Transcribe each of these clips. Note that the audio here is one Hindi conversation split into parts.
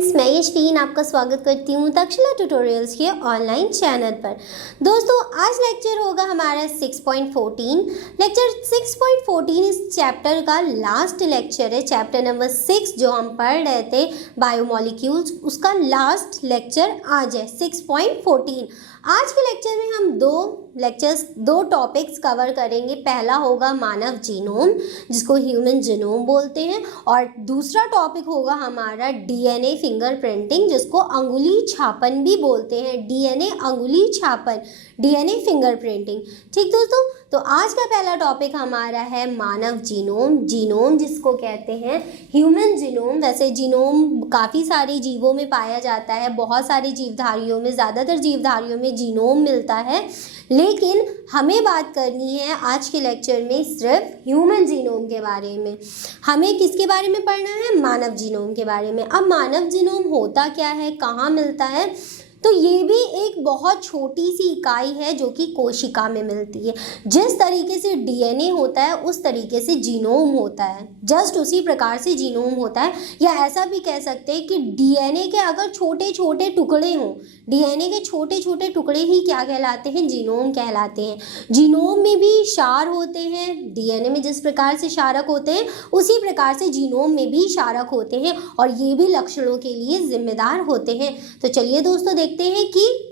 फ्रेंड्स, मैं यशवीन आपका स्वागत करती हूँ तक्षशिला ट्यूटोरियल्स के ऑनलाइन चैनल पर। दोस्तों, आज लेक्चर होगा हमारा 6.14। लेक्चर 6.14 इस चैप्टर का लास्ट लेक्चर है। चैप्टर नंबर 6 जो हम पढ़ रहे थे बायोमोलिक्यूल्स, उसका लास्ट लेक्चर आज है 6.14। आज के लेक्चर में हम दो टॉपिक्स कवर करेंगे। पहला होगा मानव जीनोम, जिसको ह्यूमन जीनोम बोलते हैं, और दूसरा टॉपिक होगा हमारा डीएनए फिंगरप्रिंटिंग, जिसको अंगुली छापन भी बोलते हैं। डीएनए अंगुली छापन, डीएनए फिंगरप्रिंटिंग। ठीक दोस्तों, तो आज का पहला टॉपिक हमारा है मानव जीनोम। जीनोम जिसको कहते हैं ह्यूमन जीनोम। वैसे जीनोम काफ़ी सारे जीवों में पाया जाता है, बहुत सारे जीवधारियों में, ज़्यादातर जीवधारियों में जीनोम मिलता है, लेकिन हमें बात करनी है आज के लेक्चर में सिर्फ ह्यूमन जीनोम के बारे में। हमें किसके बारे में पढ़ना है? मानव जीनोम के बारे में। अब मानव जीनोम होता क्या है, कहाँ मिलता है? तो ये भी एक बहुत छोटी सी इकाई है जो कि कोशिका में मिलती है। जिस तरीके से डीएनए होता है उस तरीके से जीनोम होता है, जस्ट उसी प्रकार से जीनोम होता है। या ऐसा भी कह सकते हैं कि डीएनए के अगर छोटे छोटे टुकड़े हों, डीएनए के छोटे छोटे टुकड़े ही क्या कहलाते हैं? जीनोम कहलाते हैं। जीनोम में भी क्षार होते हैं। डीएनए में जिस प्रकार से क्षारक होते हैं उसी प्रकार से जीनोम में भी क्षारक होते हैं, और ये भी लक्षणों के लिए जिम्मेदार होते हैं। तो चलिए दोस्तों, देखते हैं कि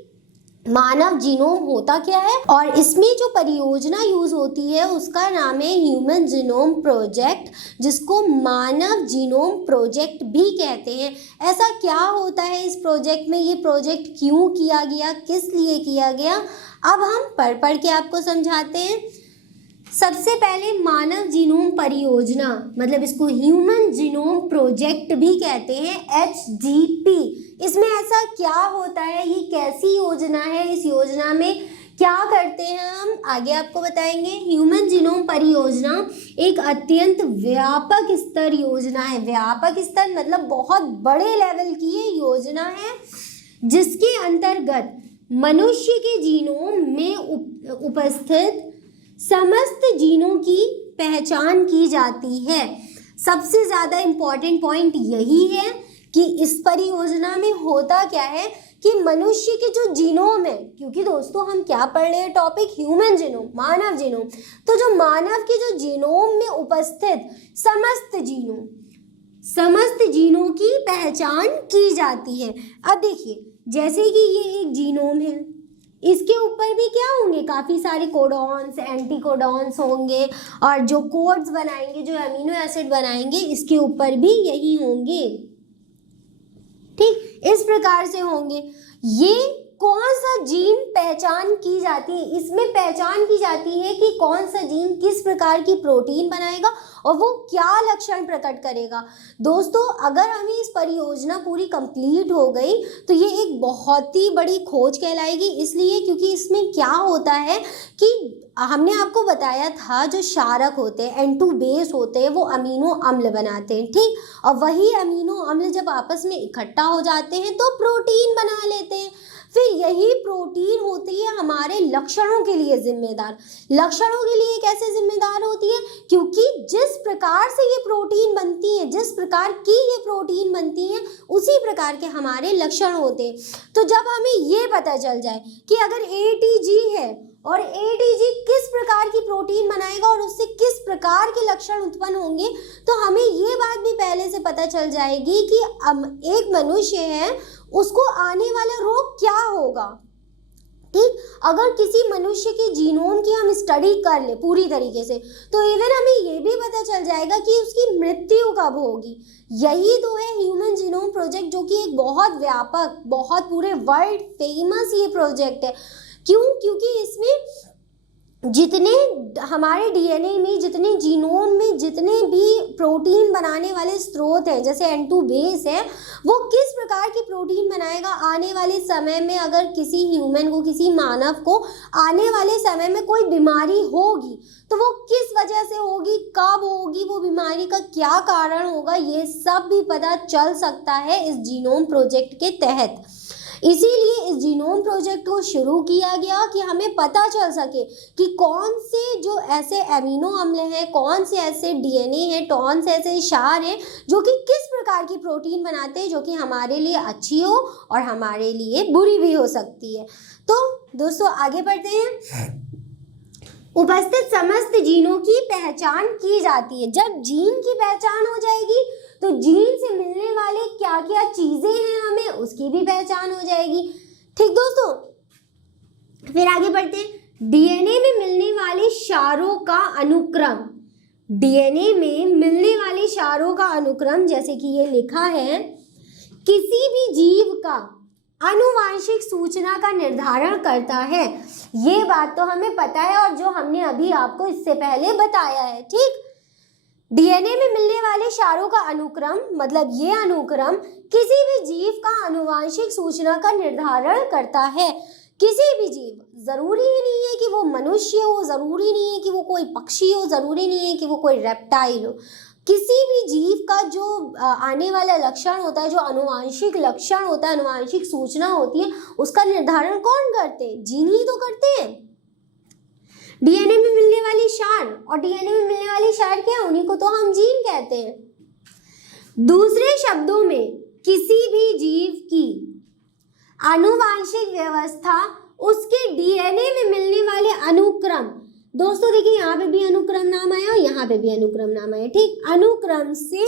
मानव जीनोम होता क्या है। और इसमें जो परियोजना यूज होती है उसका नाम है ह्यूमन जीनोम प्रोजेक्ट, जिसको मानव जीनोम प्रोजेक्ट भी कहते हैं। ऐसा क्या होता है इस प्रोजेक्ट में? ये प्रोजेक्ट क्यों किया गया, किस लिए किया गया, अब हम पढ़ के आपको समझाते हैं। सबसे पहले मानव जीनोम परियोजना, मतलब इसको ह्यूमन जीनोम प्रोजेक्ट भी कहते हैं, HGP। इसमें ऐसा क्या होता है, ये कैसी योजना है, इस योजना में क्या करते हैं हम आगे आपको बताएंगे। ह्यूमन जीनोम परियोजना एक अत्यंत व्यापक स्तर योजना है। व्यापक स्तर मतलब बहुत बड़े लेवल की ये योजना है, जिसके अंतर्गत मनुष्य के जीनोम में उपस्थित समस्त जीनों की पहचान की जाती है। सबसे ज़्यादा इम्पॉर्टेंट पॉइंट यही है कि इस परियोजना में होता क्या है कि मनुष्य के जो जीनोम है, क्योंकि दोस्तों हम क्या पढ़ रहे हैं? टॉपिक ह्यूमन जीनोम, मानव जीनोम। तो जो मानव के जो जीनोम में उपस्थित समस्त जीनों की पहचान की जाती है। अब देखिए, जैसे कि ये एक जीनोम है, इसके ऊपर भी क्या होंगे? काफ़ी सारे कोडॉन्स, एंटीकोडॉन्स होंगे, और जो कोड्स बनाएंगे, जो अमीनो एसिड बनाएंगे, इसके ऊपर भी यही होंगे। ठीक, इस प्रकार से होंगे। ये कौन सा जीन पहचान की जाती है? इसमें पहचान की जाती है कि कौन सा जीन किस प्रकार की प्रोटीन बनाएगा और वो क्या लक्षण प्रकट करेगा। दोस्तों, अगर हमें इस परियोजना पूरी कंप्लीट हो गई तो ये एक बहुत ही बड़ी खोज कहलाएगी। इसलिए क्योंकि इसमें क्या होता है कि हमने आपको बताया था, जो क्षारक होते हैं, N2 बेस होते हैं, वो अमीनो अम्ल बनाते हैं। ठीक, और वही अमीनो अम्ल जब आपस में इकट्ठा हो जाते हैं तो प्रोटीन बना लेते हैं। फिर यही प्रोटीन होती है हमारे लक्षणों के लिए जिम्मेदार। लक्षणों के लिए कैसे जिम्मेदार होती है? क्योंकि जिस प्रकार से ये प्रोटीन बनती है, जिस प्रकार की ये प्रोटीन बनती है, उसी प्रकार के हमारे लक्षण होते हैं। तो जब हमें ये पता चल जाए कि अगर ATG है और ATG किस प्रकार की प्रोटीन बनाएगा और उससे किस प्रकार के लक्षण उत्पन्न होंगे, तो हमें ये बात भी पहले से पता चल जाएगी कि एक मनुष्य है, उसको आने वाला रोग क्या होगा। ठीक, अगर किसी मनुष्य के जीनोम की हम स्टडी कर ले पूरी तरीके से, तो इवन हमें ये भी पता चल जाएगा कि उसकी मृत्यु कब होगी। यही तो है ह्यूमन जीनोम प्रोजेक्ट, जो कि एक बहुत व्यापक, बहुत पूरे वर्ल्ड फेमस ये प्रोजेक्ट है। क्यों? क्योंकि इसमें जितने हमारे डीएनए में, जितने जीनोम में जितने भी प्रोटीन बनाने वाले स्रोत हैं, जैसे N2 बेस है, वो किस प्रकार की प्रोटीन बनाएगा आने वाले समय में। अगर किसी ह्यूमन को, किसी मानव को आने वाले समय में कोई बीमारी होगी तो वो किस वजह से होगी, कब होगी, वो बीमारी का क्या कारण होगा, ये सब भी पता चल सकता है इस जीनोम प्रोजेक्ट के तहत। इसीलिए इस जीनोम प्रोजेक्ट को शुरू किया गया कि हमें पता चल सके कि कौन से जो ऐसे एमिनो अम्ल हैं, कौन से ऐसे डीएनए हैं, कौन से ऐसे क्षार हैं जो कि किस प्रकार की प्रोटीन बनाते हैं जो कि हमारे लिए अच्छी हो और हमारे लिए बुरी भी हो सकती है। तो दोस्तों आगे बढ़ते हैं। उपस्थित समस्त जीनों की पहचान की जाती है। जब जीन की पहचान हो जाएगी तो जीन से मिलने वाले क्या क्या चीजें हैं हमें उसकी भी पहचान हो जाएगी। ठीक दोस्तों, फिर आगे बढ़ते हैं। डीएनए में मिलने वाले क्षारों का अनुक्रम, डीएनए में मिलने वाले क्षारों का अनुक्रम जैसे कि ये लिखा है, किसी भी जीव का आनुवांशिक सूचना का निर्धारण करता है। ये बात तो हमें पता है और जो हमने अभी आपको इससे पहले बताया है। ठीक, डीएनए में मिलने वाले क्षारों का अनुक्रम मतलब ये अनुक्रम किसी भी जीव का आनुवांशिक सूचना का निर्धारण करता है। किसी भी जीव, जरूरी ही नहीं है कि वो मनुष्य हो, जरूरी नहीं है कि वो कोई पक्षी हो, जरूरी नहीं है कि वो कोई रेप्टाइल हो, किसी भी जीव का जो आने वाला लक्षण होता है, जो आनुवांशिक लक्षण होता है, आनुवांशिक सूचना होती है, उसका निर्धारण कौन करते हैं? जीन ही तो करते हैं। डीएनए में मिलने वाली क्षार और डीएनए में मिलने वाली क्षार क्या, उन्हीं को तो हम जीन कहते हैं। दूसरे शब्दों में किसी भी जीव की आनुवांशिक व्यवस्था उसके डीएनए में मिलने वाले अनुक्रम, दोस्तों देखिए यहाँ पे भी अनुक्रम नाम आया और यहाँ पे भी अनुक्रम नाम आया। ठीक, अनुक्रम से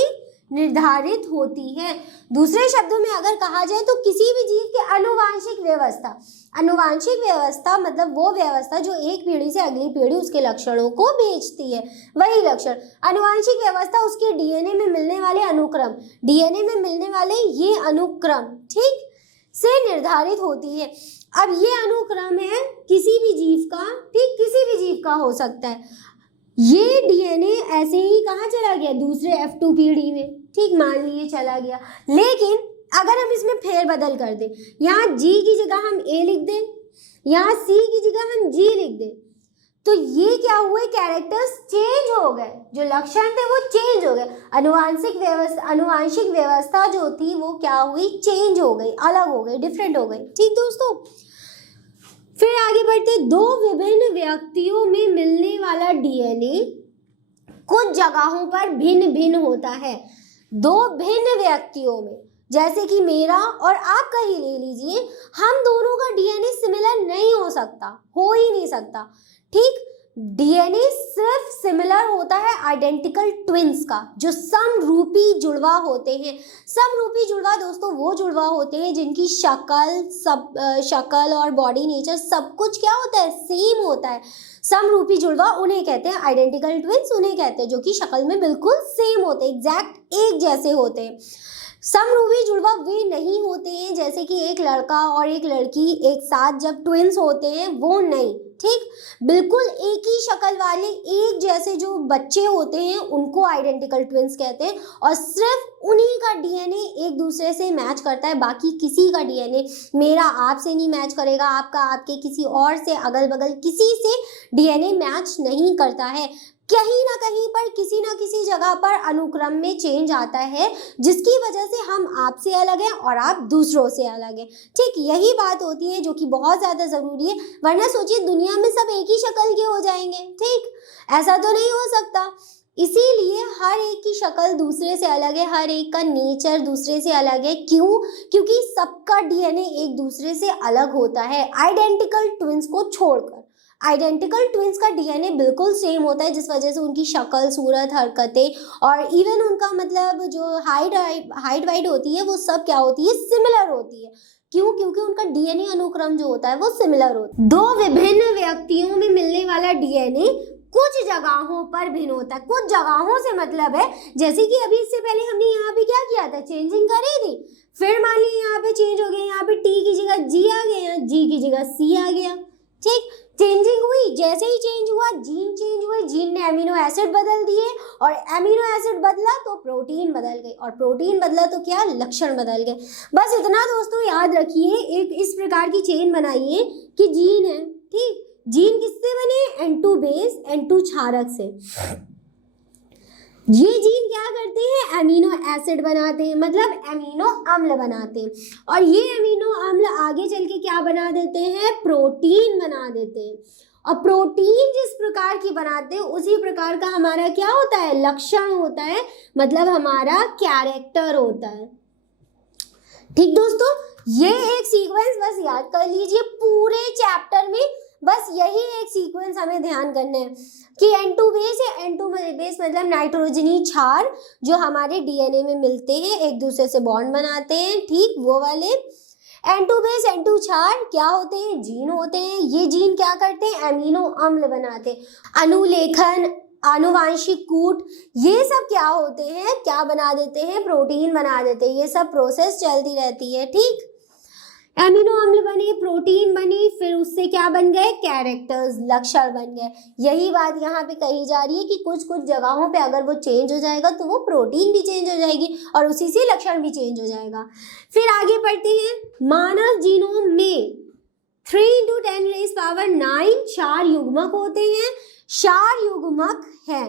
निर्धारित होती है। दूसरे शब्दों में अगर कहा जाए तो किसी भी जीव की आनुवांशिक व्यवस्था, आनुवांशिक व्यवस्था मतलब वो व्यवस्था जो एक पीढ़ी से अगली पीढ़ी उसके लक्षणों को भेजती है, वही लक्षण। आनुवांशिक व्यवस्था उसके डीएनए में मिलने वाले अनुक्रम, डीएनए में मिलने वाले ये अनुक्रम ठीक से निर्धारित होती है। अब ये अनुक्रम है किसी भी जीव का, ठीक, किसी भी जीव का हो सकता है। ये डीएनए ऐसे ही कहाँ चला गया, दूसरे F2 पीढ़ी में, ठीक, मान लीजिए चला गया। लेकिन अगर हम इसमें फेरबदल कर दें, यहाँ G की जगह हम A लिख दें, यहाँ C की जगह हम G लिख दें, तो ये क्या हुए, कैरेक्टर्स चेंज हो गए, जो लक्षण थे वो चेंज हो गए। आनुवांशिक व्यवस्था जो थी वो क्या हुई, चेंज हो गई, अलग हो गई, डिफरेंट हो गई। ठीक दोस्तों, फिर आगे बढ़ते, दो विभिन्न व्यक्तियों में मिलने वाला डीएनए कुछ जगहों पर भिन्न भिन्न होता है। दो भिन्न व्यक्तियों में, जैसे कि मेरा और आपका ही ले लीजिए, हम दोनों का डीएनए सिमिलर नहीं हो सकता, हो ही नहीं सकता। ठीक, डीएनए सिर्फ सिमिलर होता है आइडेंटिकल ट्विंस का, जो समरूपी जुड़वा होते हैं। समरूपी जुड़वा दोस्तों वो जुड़वा होते हैं जिनकी शक्ल और बॉडी नेचर सब कुछ क्या होता है, सेम होता है। समरूपी जुड़वा उन्हें कहते हैं, आइडेंटिकल ट्विंस उन्हें कहते हैं जो कि शक्ल में बिल्कुल सेम होते हैं, एग्जैक्ट एक जैसे होते हैं। समरूपी जुड़वा वे नहीं होते हैं जैसे कि एक लड़का और एक लड़की एक साथ जब ट्विंस होते हैं, वो नहीं। ठीक, बिल्कुल एक ही शक्ल वाले एक जैसे जो बच्चे होते हैं उनको आइडेंटिकल ट्विंस कहते हैं, और सिर्फ उन्हीं का डीएनए एक दूसरे से मैच करता है, बाकी किसी का डीएनए, मेरा आपसे नहीं मैच करेगा, आपका आपके किसी और से, अगल बगल किसी से डीएनए मैच नहीं करता है। कहीं ना कहीं पर किसी ना किसी जगह पर अनुक्रम में चेंज आता है, जिसकी वजह से हम आपसे अलग हैं और आप दूसरों से अलग हैं। ठीक, यही बात होती है जो कि बहुत ज़्यादा ज़रूरी है, वरना सोचिए दुनिया में सब एक ही शक्ल के हो जाएंगे। ठीक, ऐसा तो नहीं हो सकता। इसीलिए हर एक की शक्ल दूसरे से अलग है, हर एक का नेचर दूसरे से अलग है। क्यों? क्योंकि सबका डीएनए एक दूसरे से अलग होता है, आइडेंटिकल ट्विंस को छोड़कर। आइडेंटिकल ट्विंस का डीएनए बिल्कुल सेम होता है, जिस वजह से उनकी शक्ल, सूरत, हरकतें और इवन उनका मतलब जो हाइट वाइट होती है वो सब क्या होती है, सिमिलर होती है। क्यों? क्योंकि उनका डीएनए अनुक्रम जो होता है वो सिमिलर होता है। दो विभिन्न व्यक्तियों में मिलने वाला डीएनए कुछ जगहों पर भिन्न होता है। कुछ जगहों से मतलब है जैसे कि अभी इससे पहले हमने यहाँ पे क्या किया था, चेंजिंग करी थी। फिर मान लीजिए यहाँ पे चेंज हो गया, यहाँ पे टी की जगह जी आ गया, जी की जगह सी आ गया। ठीक, चेंजिंग हुई, जैसे ही चेंज हुआ जीन चेंज हुए, जीन ने अमीनो एसिड बदल दिए और अमीनो एसिड बदला तो प्रोटीन बदल गई, और प्रोटीन बदला तो क्या, लक्षण बदल गए। बस इतना दोस्तों याद रखिए, एक इस प्रकार की चेन बनाइए कि जीन है। ठीक, जीन किससे बने, N2 बेस, N2 क्षारक से। ये जीन क्या करते हैं, अमीनो एसिड बनाते हैं, मतलब अमीनो अम्ल बनाते हैं। और ये अमीनो अम्ल आगे चल के क्या बना देते हैं, प्रोटीन बना देते हैं। और प्रोटीन जिस प्रकार की बनाते हैं उसी प्रकार का हमारा क्या होता है, लक्षण होता है, मतलब हमारा कैरेक्टर होता है। ठीक दोस्तों, ये एक सीक्वेंस बस याद कर लीजिए पूरे चैप्टर में, बस यही एक सीक्वेंस हमें ध्यान करना है कि N2 बेस है। N2 बेस मतलब नाइट्रोजनी क्षार जो हमारे डीएनए में मिलते हैं, एक दूसरे से बॉन्ड बनाते हैं, ठीक वो वाले। N2 बेस N2 क्षार क्या होते हैं, जीन होते हैं। ये जीन क्या करते हैं, अमीनो अम्ल बनाते हैं। अनुलेखन, आनुवांशिक कूट, ये सब क्या होते हैं, क्या बना देते हैं, प्रोटीन बना देते हैं। ये सब प्रोसेस चलती रहती है। ठीक, एमिनो अम्ल बने, प्रोटीन बनी, फिर उससे क्या बन गए, कैरेक्टर्स, लक्षण बन गए। यही बात यहाँ पे कही जा रही है कि कुछ कुछ जगहों पे अगर वो चेंज हो जाएगा तो वो प्रोटीन भी चेंज हो जाएगी और उसी से लक्षण भी चेंज हो जाएगा। फिर आगे बढ़ते हैं, मानव जीनोम में 3 × 10⁻⁹ क्षार युग्मक होते हैं। क्षार युग्मक है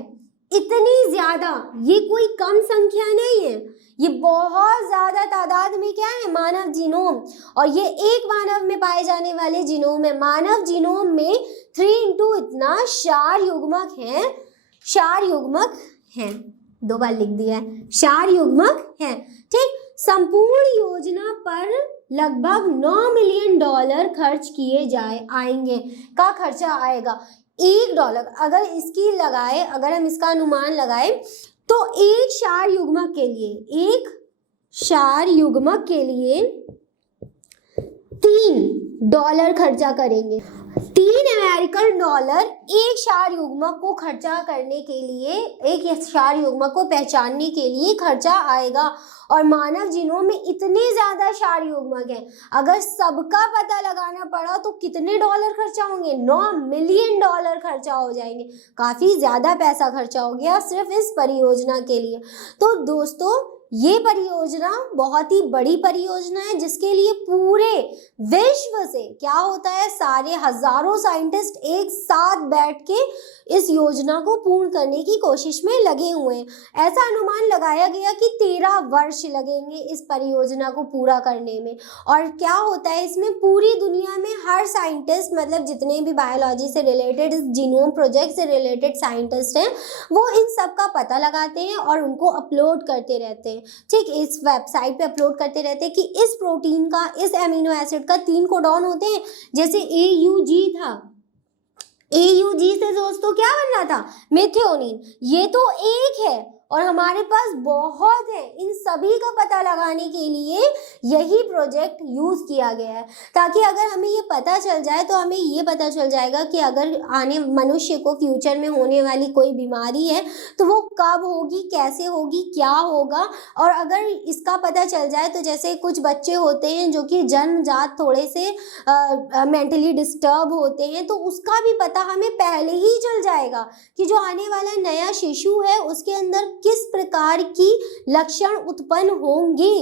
इतनी ज्यादा, ये कोई कम संख्या नहीं है, ये बहुत ज्यादा तादाद में क्या है, मानव जीनोम। और ये एक मानव में पाए जाने वाले जीनोम है। मानव जीनोम में 3 × इतना क्षार युग्मक है, क्षार युग्मक है, 2 बार लिख दिया है, क्षार युग्मक है। ठीक, संपूर्ण योजना पर लगभग $9 मिलियन खर्च किए आएंगे। का खर्चा आएगा, $1 अगर इसकी लगाए, अगर हम इसका अनुमान लगाए तो एक क्षार युग्मक के लिए, एक क्षार युग्मक के लिए $3 खर्चा करेंगे। $3 एक क्षार युग्मक को खर्चा करने के लिए, एक क्षार युग्मक को पहचानने के लिए खर्चा आएगा। और मानव जीनोम में इतने ज्यादा क्षार युग्मक हैं, अगर सबका पता लगाना पड़ा तो कितने डॉलर खर्चा होंगे, $9 मिलियन खर्चा हो जाएंगे। काफी ज्यादा पैसा खर्चा हो गया सिर्फ इस परियोजना के लिए। तो दोस्तों, ये परियोजना बहुत ही बड़ी परियोजना है जिसके लिए पूरे विश्व से क्या होता है, सारे हजारों साइंटिस्ट एक साथ बैठ के इस योजना को पूर्ण करने की कोशिश में लगे हुए हैं। ऐसा अनुमान लगाया गया कि 13 वर्ष लगेंगे इस परियोजना को पूरा करने में। और क्या होता है, इसमें पूरी दुनिया में हर साइंटिस्ट, मतलब जितने भी बायोलॉजी से रिलेटेड, इस जीनोम प्रोजेक्ट से रिलेटेड साइंटिस्ट हैं, वो इन सब का पता लगाते हैं और उनको अपलोड करते रहते हैं। ठीक, इस वेबसाइट पे अपलोड करते रहते हैं कि इस प्रोटीन का, इस एमिनो एसिड का 3 कोडॉन होते हैं। जैसे AUG था, AUG से दोस्तों क्या बन रहा था, मेथियोनिन। ये तो एक है और हमारे पास बहुत है। इन सभी का पता लगाने के लिए यही प्रोजेक्ट यूज किया गया है, ताकि अगर हमें ये पता चल जाए तो हमें ये पता चल जाएगा कि अगर आने मनुष्य को फ्यूचर में होने वाली कोई बीमारी है तो वो कब होगी, कैसे होगी, क्या होगा। और अगर इसका पता चल जाए तो जैसे कुछ बच्चे होते हैं जो कि जन्मजात थोड़े से मेंटली डिस्टर्ब होते हैं, तो उसका भी पता हमें पहले ही चल जाएगा कि जो आने वाला नया शिशु है उसके अंदर किस प्रकार की लक्षण उत्पन्न होंगे।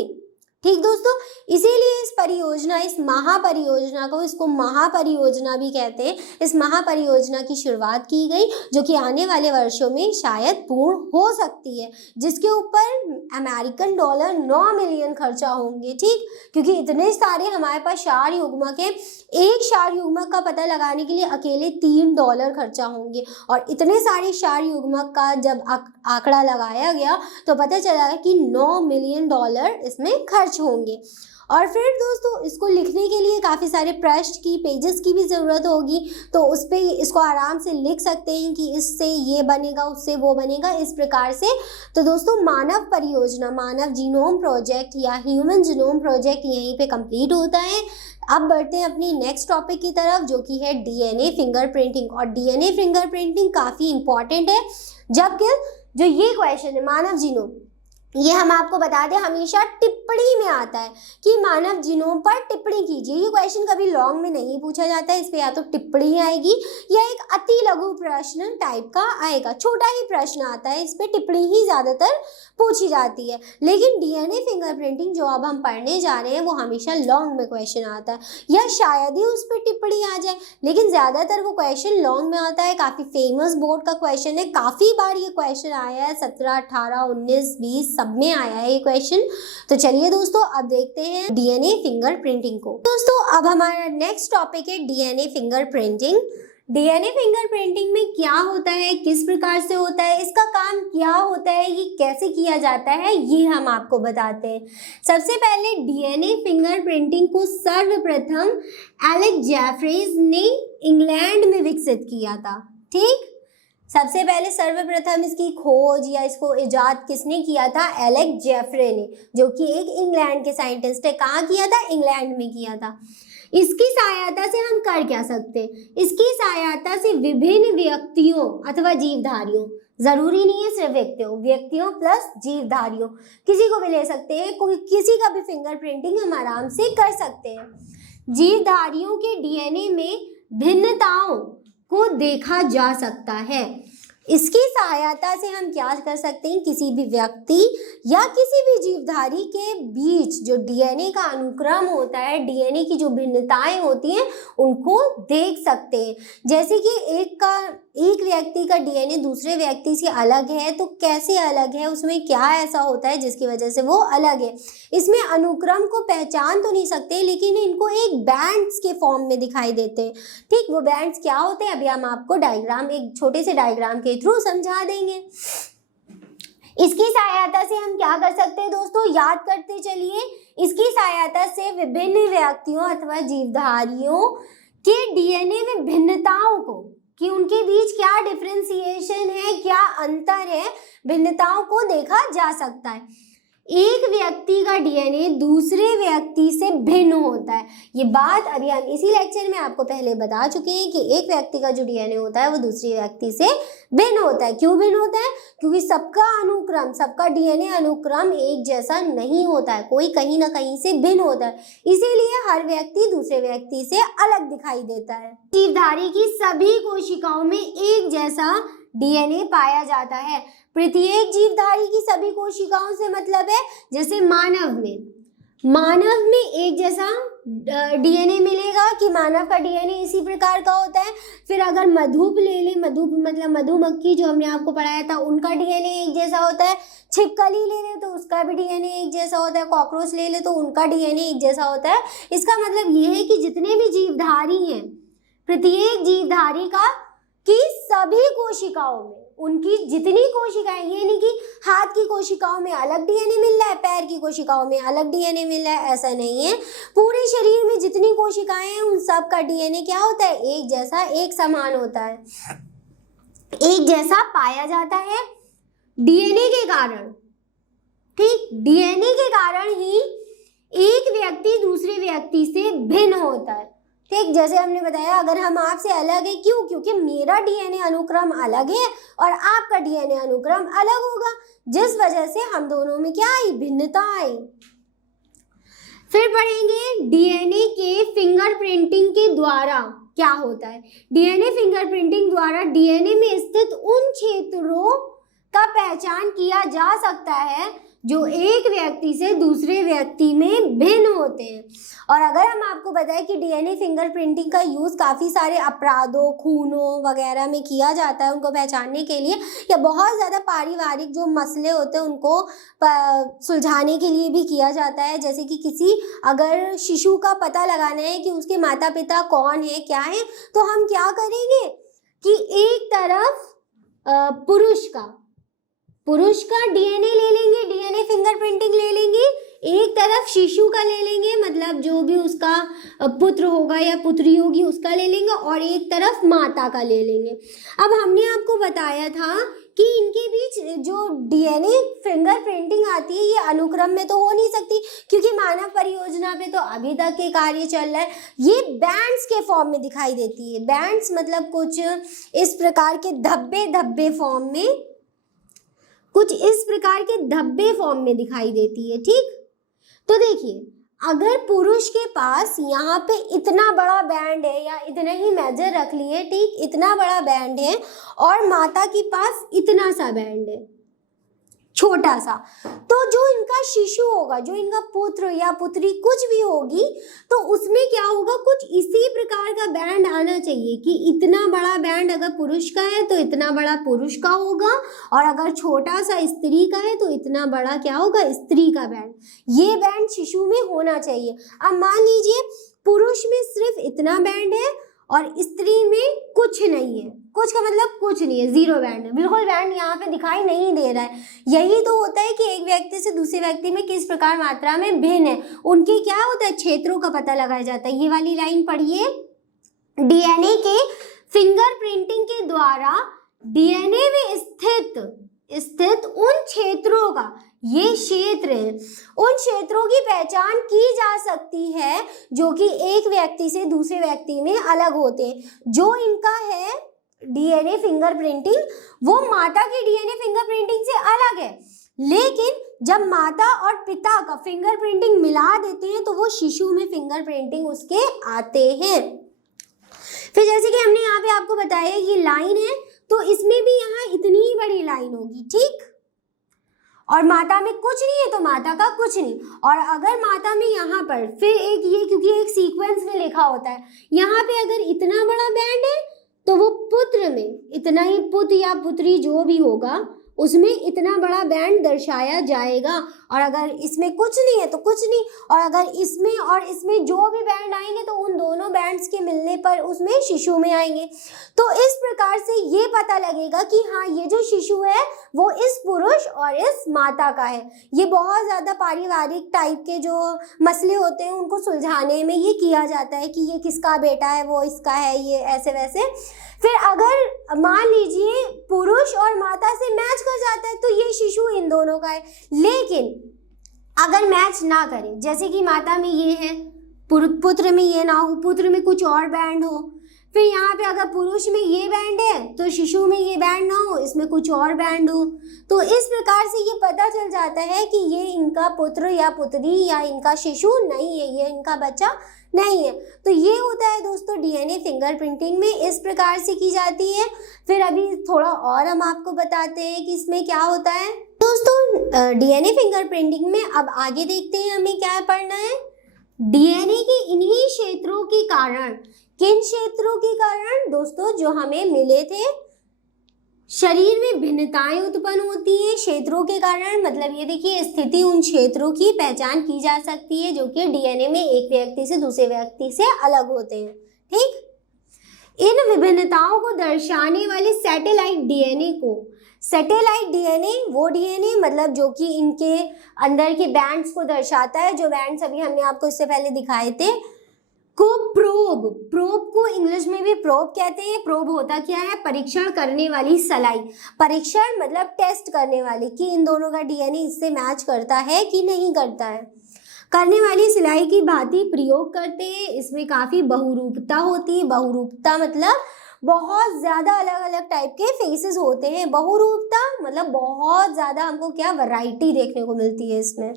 ठीक दोस्तों, इसीलिए इस परियोजना, इस महापरियोजना को, इसको महापरियोजना भी कहते हैं, इस महापरियोजना की शुरुआत की गई जो कि आने वाले वर्षों में शायद पूर्ण हो सकती है, जिसके ऊपर अमेरिकन डॉलर 9 मिलियन खर्चा होंगे। ठीक, क्योंकि इतने सारे हमारे पास क्षार युग्मक है, एक क्षार युग्मक का पता लगाने के लिए अकेले $3 खर्चा होंगे। और इतने सारे क्षार युग्मक का जब आंकड़ा लगाया गया तो पता चला कि $9 मिलियन इसमें खर्च होंगे। और फिर दोस्तों, इसको लिखने के लिए काफ़ी सारे पृष्ठ की, पेजेस की भी ज़रूरत होगी, तो उस पर इसको आराम से लिख सकते हैं कि इससे ये बनेगा, उससे वो बनेगा, इस प्रकार से। तो दोस्तों, मानव परियोजना, मानव जीनोम प्रोजेक्ट या ह्यूमन जीनोम प्रोजेक्ट यहीं पे कंप्लीट होता है। अब बढ़ते हैं अपनी नेक्स्ट टॉपिक की तरफ जो कि है DNA फिंगरप्रिंटिंग। और DNA फिंगरप्रिंटिंग काफ़ी इंपॉर्टेंट है, जबकि जो ये क्वेश्चन है मानव जीनोम, ये हम आपको बता दें हमेशा टिप्पणी में आता है कि मानव जीनोम पर टिप्पणी कीजिए। ये क्वेश्चन कभी लॉन्ग में नहीं पूछा जाता है, इस पे या तो टिप्पणी आएगी या एक अति लघु प्रश्न टाइप का आएगा, छोटा ही प्रश्न आता है, इस पे टिप्पणी ही ज्यादातर पूछी जाती है। लेकिन डीएनए फिंगरप्रिंटिंग जो अब हम पढ़ने जा रहे हैं वो हमेशा लॉन्ग में क्वेश्चन आता है, या शायद ही उस पर टिप्पणी आ जाए, लेकिन ज्यादातर वो क्वेश्चन लॉन्ग में आता है। काफी फेमस बोर्ड का क्वेश्चन है, काफी बार ये क्वेश्चन आया है, 17, 18, 19, 20 सब में आया है ये क्वेश्चन। तो चलिए दोस्तों अब देखते हैं डीएनए फिंगरप्रिंटिंग को। दोस्तों अब हमारा नेक्स्ट टॉपिक है डीएनए फिंगरप्रिंटिंग। डीएनए फिंगरप्रिंटिंग में क्या होता है, किस प्रकार से होता है, इसका काम क्या होता है, ये कैसे किया जाता है, ये हम आपको बताते हैं। सबसे पहले डीएनए फिंगरप्रिंटिंग को सर्वप्रथम एलेक्स जेफरीज ने इंग्लैंड में विकसित किया था। ठीक, सबसे पहले सर्वप्रथम इसकी खोज या इसको इजाद किसने किया था? एलेक्स जेफरे ने, जो कि एक इंग्लैंड के साइंटिस्ट है। कहाँ किया था? इंग्लैंड में किया था। इसकी सहायता से हम कर क्या सकते हैं? इसकी सहायता से विभिन्न व्यक्तियों अथवा जीवधारियों, जरूरी नहीं है सिर्फ व्यक्तियों प्लस जीवधारियों, किसी को भी ले सकते हैं, कोई किसी का भी फिंगरप्रिंटिंग हम आराम से कर सकते हैं। जीवधारियों के डीएनए में भिन्नताओं को देखा जा सकता है। इसकी सहायता से हम क्या कर सकते हैं? किसी भी व्यक्ति या किसी भी जीवधारी के बीच जो डीएनए का अनुक्रम होता है, डीएनए की जो भिन्नताएं होती हैं, उनको देख सकते हैं। जैसे कि एक व्यक्ति का डीएनए दूसरे व्यक्ति से अलग है, तो कैसे अलग है, उसमें क्या ऐसा होता है जिसकी वजह से वो अलग है। इसमें अनुक्रम को पहचान तो नहीं सकते, लेकिन इनको एक बैंड्स के फॉर्म में दिखाई देते हैं। ठीक, वो बैंड्स क्या होते हैं अभी हम आपको डायग्राम, एक छोटे से डायग्राम के थ्रू समझा देंगे। इसकी सहायता से हम क्या कर सकते हैं दोस्तों, याद करते चलिए। इसकी सहायता से विभिन्न व्यक्तियों अथवा जीवधारियों के डीएनए में भिन्नताओं को, कि उनके बीच क्या डिफरेंशिएशन है, क्या अंतर है, भिन्नताओं को देखा जा सकता है। एक व्यक्ति का डीएनए दूसरे व्यक्ति से भिन्न होता है। ये बात अभी हम इसी लेक्चर में आपको पहले बता चुके हैं कि एक व्यक्ति का जो डीएनए होता है वो दूसरे व्यक्ति से भिन्न होता है। क्यों भिन्न होता है? क्योंकि सबका डीएनए अनुक्रम एक जैसा नहीं होता है, कोई कहीं ना कहीं से भिन्न होता है, इसीलिए हर व्यक्ति दूसरे व्यक्ति से अलग दिखाई देता है। जीवधारी की सभी कोशिकाओं में एक जैसा डीएनए पाया जाता है। प्रत्येक जीवधारी की सभी कोशिकाओं से मतलब है, जैसे मानव में एक जैसा डीएनए मिलेगा कि मानव का डीएनए इसी प्रकार का होता है। फिर अगर मधुप ले ले, मधुप मतलब मधुमक्खी जो हमने आपको पढ़ाया था, उनका डीएनए एक जैसा होता है। छिपकली ले ले तो उसका भी डीएनए एक जैसा होता है। कॉकरोच ले ले तो उनका डीएनए एक जैसा होता है। इसका मतलब ये है कि जितने भी जीवधारी हैं, प्रत्येक जीवधारी की सभी कोशिकाओं में उनकी जितनी कोशिकाएं, ये नहीं कि हाथ की कोशिकाओं में अलग डीएनए मिल रहा है, पैर की कोशिकाओं में अलग डीएनए मिल रहा है, ऐसा नहीं है। पूरे शरीर में जितनी कोशिकाएं हैं उन सब का डीएनए क्या होता है? एक जैसा, एक समान होता है, एक जैसा पाया जाता है डीएनए के कारण। ठीक, डीएनए के कारण ही एक व्यक्ति दूसरे व्यक्ति से भिन्न होता है। ठीक, जैसे हमने बताया अगर हम आपसे अलग है, क्यों? क्योंकि मेरा डीएनए अनुक्रम अलग है और आपका डीएनए अनुक्रम अलग होगा, जिस वजह से हम दोनों में क्या आई? भिन्नता आई। फिर पढ़ेंगे डीएनए के फिंगरप्रिंटिंग के द्वारा क्या होता है। डीएनए फिंगरप्रिंटिंग द्वारा डीएनए में स्थित उन क्षेत्रों का पहचान किया जा सकता है जो एक व्यक्ति से दूसरे व्यक्ति में भिन्न होते हैं। और अगर हम आपको बताएं कि डीएनए फिंगरप्रिंटिंग का यूज़ काफ़ी सारे अपराधों, खूनों वगैरह में किया जाता है उनको पहचानने के लिए, या बहुत ज़्यादा पारिवारिक जो मसले होते हैं उनको सुलझाने के लिए भी किया जाता है। जैसे कि किसी अगर शिशु का पता लगाना है कि उसके माता पिता कौन है, क्या है, तो हम क्या करेंगे कि एक तरफ पुरुष का डीएनए ले लेंगे, डीएनए फिंगरप्रिंटिंग ले लेंगे, एक तरफ शिशु का ले लेंगे, मतलब जो भी उसका पुत्र होगा या पुत्री होगी उसका ले लेंगे, और एक तरफ माता का ले लेंगे। अब हमने आपको बताया था कि इनके बीच जो डीएनए फिंगरप्रिंटिंग आती है ये अनुक्रम में तो हो नहीं सकती, क्योंकि मानव परियोजना पे तो अभी तक के कार्य चल रहा है। ये बैंड्स के फॉर्म में दिखाई देती है। बैंड्स मतलब कुछ इस प्रकार के धब्बे फॉर्म में कुछ इस प्रकार के धब्बे फॉर्म में दिखाई देती है। ठीक, तो देखिए अगर पुरुष के पास यहाँ पे इतना बड़ा बैंड है या इतना ही मेजर रख लिए, ठीक, इतना बड़ा बैंड है और माता के पास इतना सा बैंड है, छोटा सा, तो जो इनका शिशु होगा, जो इनका पुत्र या पुत्री कुछ भी होगी, तो उसमें क्या होगा, कुछ इसी प्रकार का बैंड आना चाहिए कि इतना बड़ा बैंड अगर पुरुष का है तो इतना बड़ा पुरुष का होगा, और अगर छोटा सा स्त्री का है तो इतना बड़ा क्या होगा, स्त्री का बैंड। ये बैंड शिशु में होना चाहिए। अब मान लीजिए पुरुष में सिर्फ इतना बैंड है और स्त्री में कुछ नहीं है, कुछ का मतलब कुछ नहीं है, जीरो बैंड है, बिल्कुल बैंड यहाँ पे दिखाई नहीं दे रहा है। यही तो होता है कि एक व्यक्ति से दूसरे व्यक्ति में किस प्रकार मात्रा में भिन्न है, उनके क्या होता है, क्षेत्रों का पता लगाया जाता है। ये वाली लाइन पढ़िए, डीएनए के फिंगरप्रिंटिंग के द्वारा डीएनए में स्थित उन क्षेत्रों का, ये क्षेत्र है, उन क्षेत्रों की पहचान की जा सकती है जो कि एक व्यक्ति से दूसरे व्यक्ति में अलग होते हैं। जो इनका है डीएनए फिंगरप्रिंटिंग, वो माता की डीएनए फिंगरप्रिंटिंग से अलग है, लेकिन जब माता और पिता का फिंगरप्रिंटिंग मिला देते हैं तो वो शिशु में फिंगरप्रिंटिंग उसके आते हैं। फिर जैसे कि हमने यहाँ पे आपको बताया ये लाइन है, तो इसमें भी यहाँ इतनी ही बड़ी लाइन होगी, ठीक, और माता में कुछ नहीं है तो माता का कुछ नहीं। और अगर माता में यहाँ पर फिर एक ये, क्योंकि एक सीक्वेंस में लिखा होता है, यहाँ पे अगर इतना बड़ा बैंड है तो वो पुत्र में इतना ही, पुत्र या पुत्री जो भी होगा उसमें इतना बड़ा बैंड दर्शाया जाएगा, और अगर इसमें कुछ नहीं है तो कुछ नहीं, और अगर इसमें और इसमें जो भी बैंड आएंगे तो उन दोनों बैंड्स के मिलने पर उसमें शिशु में आएंगे। तो इस प्रकार से ये पता लगेगा कि हाँ ये जो शिशु है वो इस पुरुष और इस माता का है। ये बहुत ज़्यादा पारिवारिक टाइप के जो मसले होते हैं उनको सुलझाने में ये किया जाता है कि ये किसका बेटा है, वो इसका है, ये ऐसे वैसे। फिर अगर मान लीजिए पुरुष और माता से मैच कर जाता है तो ये शिशु इन दोनों का है, लेकिन अगर मैच ना करे, जैसे कि माता में ये है, पुत्र में ये ना हो, पुत्र में कुछ और बैंड हो, फिर यहाँ पे अगर पुरुष में ये बैंड है तो शिशु में ये बैंड ना हो, इसमें कुछ और बैंड हो, तो इस प्रकार से ये पता चल जाता है कि ये इनका पुत्र या पुत्री या इनका शिशु नहीं है, ये इनका बच्चा नहीं है। तो ये होता है दोस्तों डीएनए फिंगरप्रिंटिंग में, इस प्रकार से की जाती है। फिर अभी थोड़ा और हम आपको बताते हैं कि इसमें क्या होता है। दोस्तों डीएनए फिंगरप्रिंटिंग में अब आगे देखते हैं हमें क्या पढ़ना है। डीएनए के इन्हीं क्षेत्रों के कारण, किन क्षेत्रों के कारण दोस्तों, जो हमें मिले थे, शरीर में भिन्नताएं उत्पन्न होती हैं क्षेत्रों के कारण। मतलब ये देखिए स्थिति उन क्षेत्रों की पहचान की जा सकती है जो कि डीएनए में एक व्यक्ति से दूसरे व्यक्ति से अलग होते हैं, ठीक। इन विभिन्नताओं को दर्शाने वाले सैटेलाइट डीएनए को, सैटेलाइट डीएनए वो डीएनए मतलब जो कि इनके अंदर के बैंड्स को दर्शाता है, जो बैंड्स अभी हमने आपको इससे पहले दिखाए थे, को प्रोब को इंग्लिश में भी प्रोब कहते हैं। प्रोब होता क्या है, परीक्षण करने वाली सलाई, परीक्षण मतलब टेस्ट करने वाली कि इन दोनों का डीएनए इससे मैच करता है कि नहीं करता है, करने वाली सिलाई की भांति प्रयोग करते हैं। इसमें काफ़ी बहुरूपता होती है। बहुरूपता मतलब बहुत ज़्यादा अलग अलग टाइप के फेसेस होते हैं। बहुरूपता मतलब बहुत ज़्यादा हमको क्या वैरायटी देखने को मिलती है इसमें।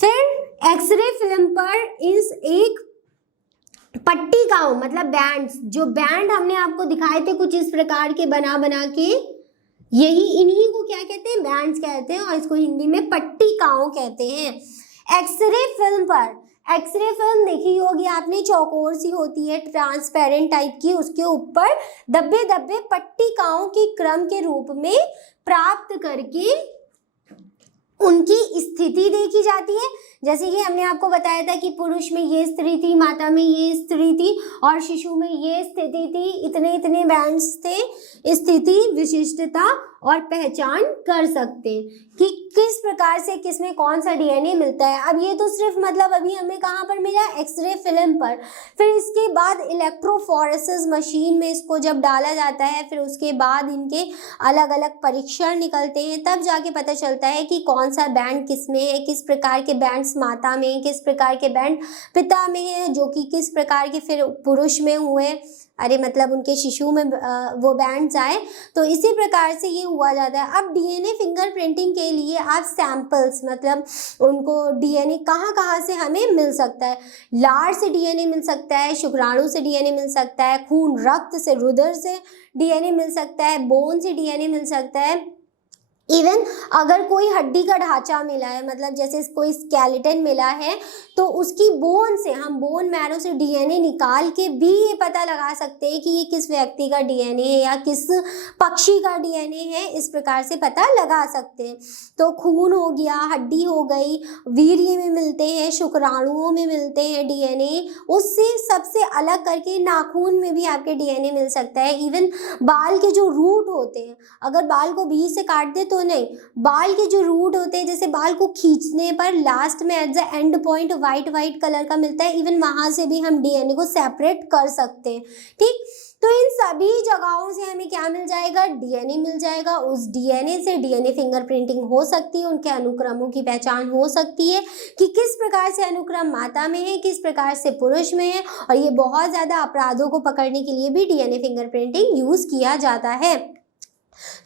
फिर एक्सरे फिल्म पर इस एक पट्टिकाओं मतलब बैंड्स, जो बैंड हमने आपको दिखाए थे कुछ इस प्रकार के बना के, यही इन्हीं को क्या कहते हैं, बैंड्स कहते हैं, और इसको हिंदी में पट्टिकाओं कहते हैं। एक्सरे फिल्म पर, एक्सरे फिल्म देखी होगी आपने, चौकोर सी होती है ट्रांसपेरेंट टाइप की, उसके ऊपर धब्बे धब्बे पट्टिकाओं के क्रम के रूप में प्राप्त करके उनकी स्थिति देखी जाती है। जैसे कि हमने आपको बताया था कि पुरुष में ये स्त्री थी, माता में ये स्त्री थी और शिशु में ये स्थिति थी, इतने इतने बैंड्स थे, स्थिति, विशिष्टता और पहचान कर सकते हैं कि किस प्रकार से किसमें कौन सा डीएनए मिलता है। अब ये तो सिर्फ मतलब अभी हमें कहाँ पर मिला, एक्सरे फिल्म पर। फिर इसके बाद इलेक्ट्रोफोरेसिस मशीन में इसको जब डाला जाता है, फिर उसके बाद इनके अलग अलग परीक्षण निकलते हैं, तब जाके पता चलता है कि कौन सा बैंड किस में है, किस प्रकार के बैंड्स माता में, किस प्रकार के बैंड पिता में है, जो कि किस प्रकार के फिर पुरुष में हुए, अरे मतलब उनके शिशु में वो बैठ जाए। तो इसी प्रकार से ये हुआ जाता है। अब डीएनए फिंगरप्रिंटिंग के लिए आप सैंपल्स मतलब उनको डीएनए कहाँ कहाँ से हमें मिल सकता है, लार से डीएनए मिल सकता है, शुक्राणु से डीएनए मिल सकता है, खून रक्त से रुधिर से डीएनए मिल सकता है, बोन से डीएनए मिल सकता है, इवन अगर कोई हड्डी का ढांचा मिला है मतलब जैसे कोई स्केलेटन मिला है तो उसकी बोन से हम बोन मैरो से डीएनए निकाल के भी ये पता लगा सकते हैं कि ये किस व्यक्ति का डीएनए है या किस पक्षी का डीएनए है, इस प्रकार से पता लगा सकते हैं। तो खून हो गया, हड्डी हो गई, वीर्य में मिलते हैं, शुक्राणुओं में मिलते हैं डीएनए, उससे सबसे अलग करके नाखून में भी आपके डीएनए मिल सकता है। इवन बाल के जो रूट होते हैं, अगर बाल को बीच से काट दे तो नहीं, बाल के जो रूट होते हैं जैसे बाल को खींचने पर लास्ट में at the end point white colour का मिलता है, इवन वहां से भी हम डीएनए को सेपरेट कर सकते हैं। ठीक, तो इन सभी जगहों से हमें क्या मिल जाएगा, डीएनए मिल जाएगा। उस डीएनए से डीएनए फिंगरप्रिंटिंग हो सकती है, उनके अनुक्रमों की पहचान हो सकती है कि किस प्रकार से अनुक्रम माता में है, किस प्रकार से पुरुष में है। और ये बहुत ज़्यादा अपराधों को पकड़ने के लिए भी डीएनए फिंगरप्रिंटिंग यूज़ किया जाता है।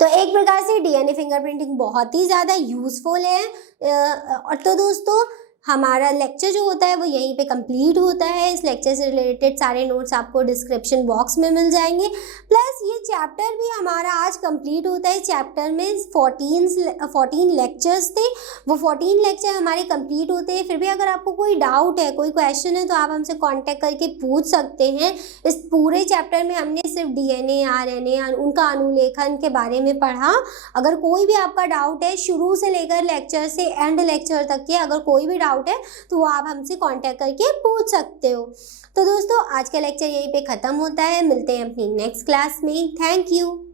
तो एक प्रकार से डीएनए फिंगरप्रिंटिंग बहुत ही ज़्यादा यूज़फुल है। और तो दोस्तों हमारा लेक्चर जो होता है वो यहीं पे कंप्लीट होता है। इस लेक्चर से रिलेटेड सारे नोट्स आपको डिस्क्रिप्शन बॉक्स में मिल जाएंगे। प्लस ये चैप्टर भी हमारा आज कंप्लीट होता है। चैप्टर में 14 लेक्चर्स थे, वो 14 लेक्चर हमारे कंप्लीट होते हैं। फिर भी अगर आपको कोई डाउट है, कोई क्वेश्चन है तो आप हमसे कॉन्टेक्ट करके पूछ सकते हैं। इस पूरे चैप्टर में हमने सिर्फ डीएनए, आरएनए, उनका अनुलेखन के बारे में पढ़ा। अगर कोई भी आपका डाउट है शुरू से लेकर लेक्चर से एंड लेक्चर तक के, अगर कोई भी डाउट है तो वो आप हमसे कांटेक्ट करके पूछ सकते हो। तो दोस्तों आज का लेक्चर यहीं पे ख़त्म होता है। मिलते हैं अपनी नेक्स्ट क्लास में। Thank you.